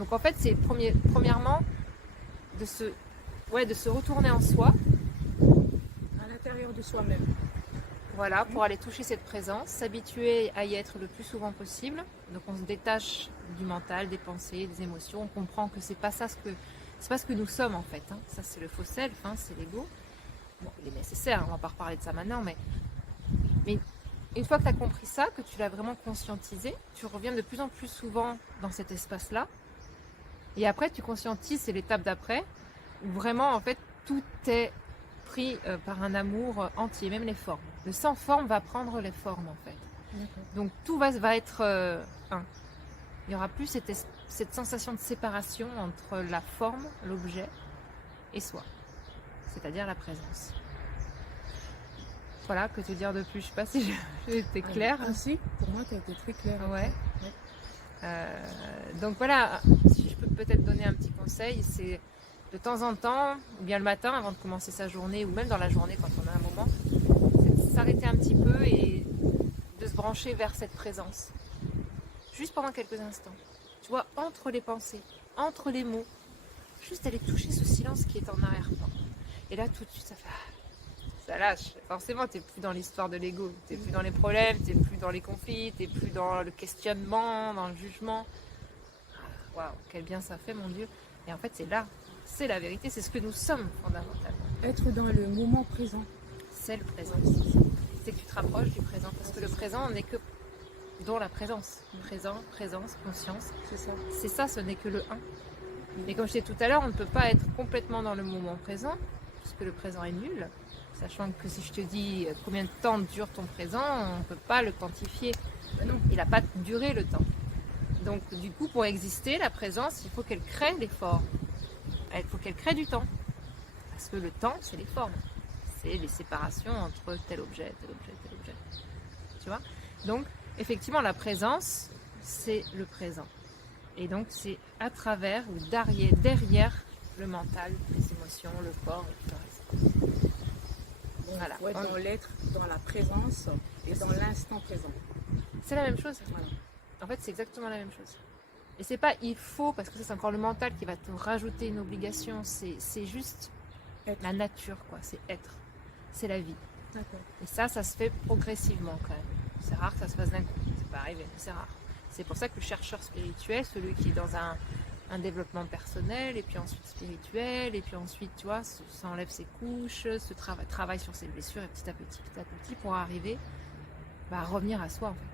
Donc en fait, c'est premièrement de se retourner en soi, À l'intérieur de soi-même. voilà, pour aller toucher cette présence, s'habituer à y être le plus souvent possible. Donc on se détache du mental, des pensées, des émotions. On comprend que c'est pas ce que nous sommes en fait. Hein. Ça c'est le faux self, hein, c'est l'ego. Bon, il est nécessaire, on va pas reparler de ça maintenant, mais une fois que tu as compris ça, que tu l'as vraiment conscientisé, tu reviens de plus en plus souvent dans cet espace-là. Et après, tu conscientises, c'est l'étape d'après, où vraiment, en fait, tout est pris par un amour entier, même les formes. Le sans forme va prendre les formes, en fait. D'accord. Donc tout va être un. Il n'y aura plus cette sensation de séparation entre la forme, l'objet et soi, c'est-à-dire la présence. Voilà, que te dire de plus? Je ne sais pas si j'ai été claire. Ah si, pour moi, tu as été très claire. Ouais. Ouais. Donc voilà, si je peux peut-être donner un petit conseil, c'est de temps en temps, ou bien le matin avant de commencer sa journée, ou même dans la journée quand on a un moment, c'est de s'arrêter un petit peu et de se brancher vers cette présence. Juste pendant quelques instants. Tu vois, entre les pensées, entre les mots, juste aller toucher ce silence qui est en arrière-plan. Et là, tout de suite, ça lâche. Forcément, tu n'es plus dans l'histoire de l'ego. Tu n'es plus dans les problèmes, tu n'es plus dans les conflits, tu n'es plus dans le questionnement, dans le jugement. Waouh, quel bien ça fait, mon Dieu. Et en fait, c'est là. C'est la vérité, c'est ce que nous sommes fondamentalement. Être dans le moment présent. C'est le présent. C'est que tu te rapproches du présent. Parce que le présent, on n'est que dans la présence. Présent, présence, conscience. C'est ça. C'est ça, ce n'est que le 1. Mais comme je disais tout à l'heure, on ne peut pas être complètement dans le moment présent, puisque le présent est nul. Sachant que si je te dis combien de temps dure ton présent, on ne peut pas le quantifier. Ben non. Il n'a pas duré le temps. Donc du coup, pour exister, la présence, il faut qu'elle crée l'effort. Il faut qu'elle crée du temps. Parce que le temps, c'est les formes. C'est les séparations entre tel objet, tel objet, tel objet. Tu vois? Donc, effectivement, la présence, c'est le présent. Et donc, c'est à travers ou derrière le mental, les émotions, le corps et tout le reste. Donc, Voilà. faut être dans l'être, dans la présence et dans l'instant présent. C'est la même chose. Voilà. En fait, c'est exactement la même chose. Et c'est pas il faut, parce que ça, c'est encore le mental qui va te rajouter une obligation. C'est juste Être. la nature, quoi. C'est être. C'est la vie. D'accord. Et ça se fait progressivement quand même. C'est rare que ça se fasse d'un coup. C'est pas arrivé, mais c'est rare. C'est pour ça que le chercheur spirituel, celui qui est dans un développement personnel, et puis ensuite spirituel, et puis ensuite, tu vois, s'enlève ses couches, travaille sur ses blessures, et petit à petit, pour arriver à revenir à soi, en fait.